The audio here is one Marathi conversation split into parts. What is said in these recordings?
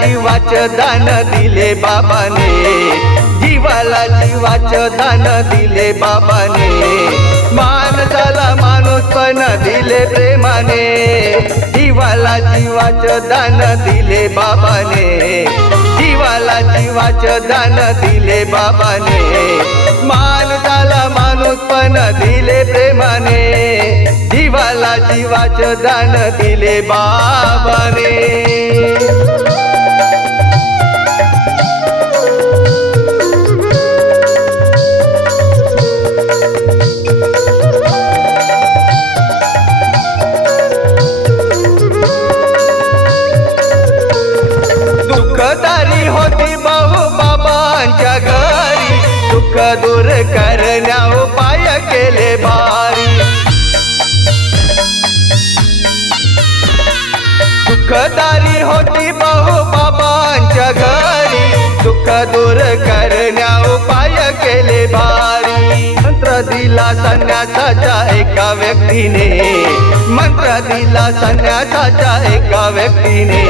जीवाचं दान दिले बाबाने, जीवाला जीवाचं दान दिले बाबाने, माणसाला माणूसपण दिले प्रेमाने, जीवाला जीवाचं दान दिले बाबाने, जीवाला जीवाचं दान दिले बाबाने, माणसाला माणूसपण दिले प्रेमाने, जीवाला जीवाचं दान दिले बाबाने। दुःखदारी होती भाऊ बाबांच्या घरी, दुःख दूर करण्या उपाय केले भारी, दुःखदारी होती भाऊ बाबांच्या घरी, दुःख दूर करण्या उपाय केले भारी, मंत्र दिला संन्यासाच्या एका व्यक्तीने, मंत्र दिला संन्यासाच्या एका व्यक्तीने,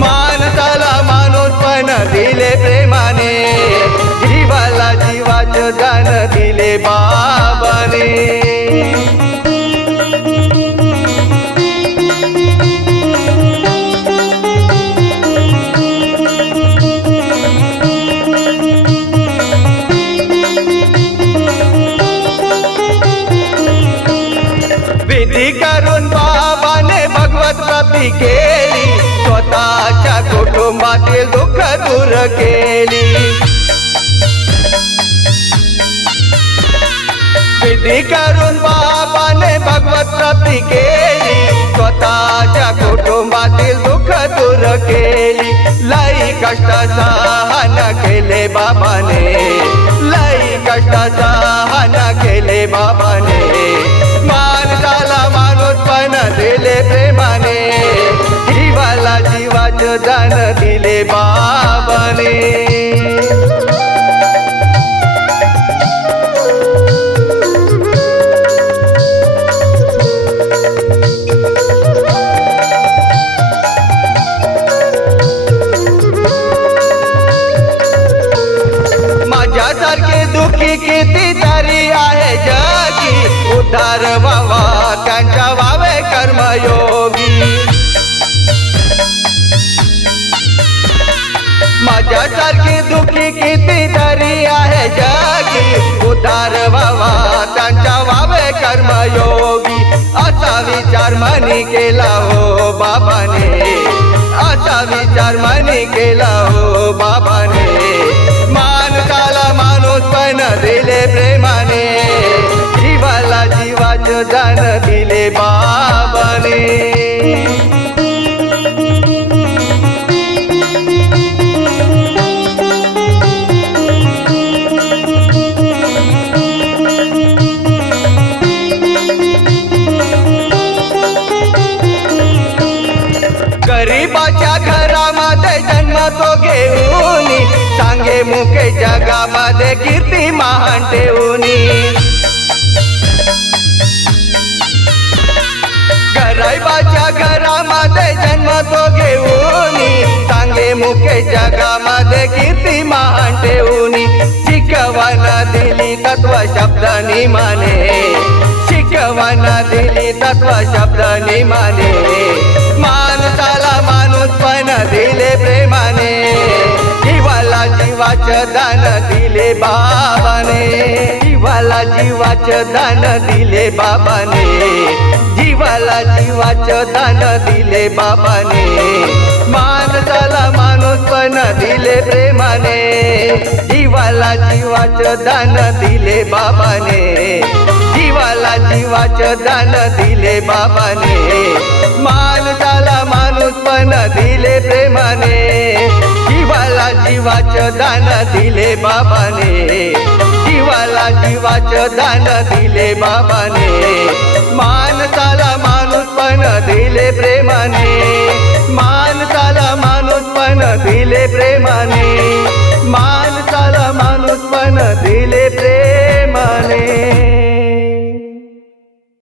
माणसाला माणूसपण दिले प्रेमाने, जीवाला जीवाचं दान दिले बाबाने। विधी करून बाबाने भगवत प्राप्ती केली, स्वतःच्या कुटुंबातील दुःख दूर केली, विधी करून बाबाने भगवत प्राप्ती केली, स्वतःच्या कुटुंबातील दुःख दूर केली, लई कष्ट सहन केले बाबाने, लई कष्ट सहन केले बाबाने, माणसाला माणूसपण दिले प्रेमाने, जीवाला जीवाचं दान दिले बाबाने। माझ्यासारखे दुःखी कितीतरी आहे जगी, उद्धार व्हावा त्यांच्या व्हावे कर्मयोगी, माझ्यासारखी दुःखी कितीतरी आहे जगी, उद्धार व्हावा त्यांच्या व्हावे कर्मयोगी, असा विचार मनी केला हो बाबाने, असा विचार मनी केला हो बाबाने, माणसाला माणूसपण दिले प्रेमाने, जीवाला जीवाचं दान दिले बाबाने। गरीबाच्या घरामध्ये जन्म तो घेऊन, सांगे मुके जगामध्ये कीर्ती महान ठेवूनी, गरीबाच्या घरामध्ये जन्म तो घेऊन, सांगे मुके जगामध्ये कीर्ती महान ठेवूनी, शिकवण दिली तत्व शब्द निमाने, शिकवण दिली तत्व शब्द निमाने, माणसाला माणूसपण दिले प्रेमाने, जीवाला जीवाचं दान दिले बाबाने, जीवाला जीवाचं दान दिले बाबाने, जीवाला जीवाचं दान दिले बाबाने, माणसाला माणूसपण दिले प्रेमाने, जीवाला जीवाचं दान दिले बाबाने, जीवाला जीवाचं दान दिले बाबाने, माणसाला माणूस जीवाचं दान दिले बाबाने, जीवाला जीवाचं दान दिले बाबाने, माणसाला माणूस पण दिले प्रेमाने, माणसाला माणूस पण दिले प्रेमाने.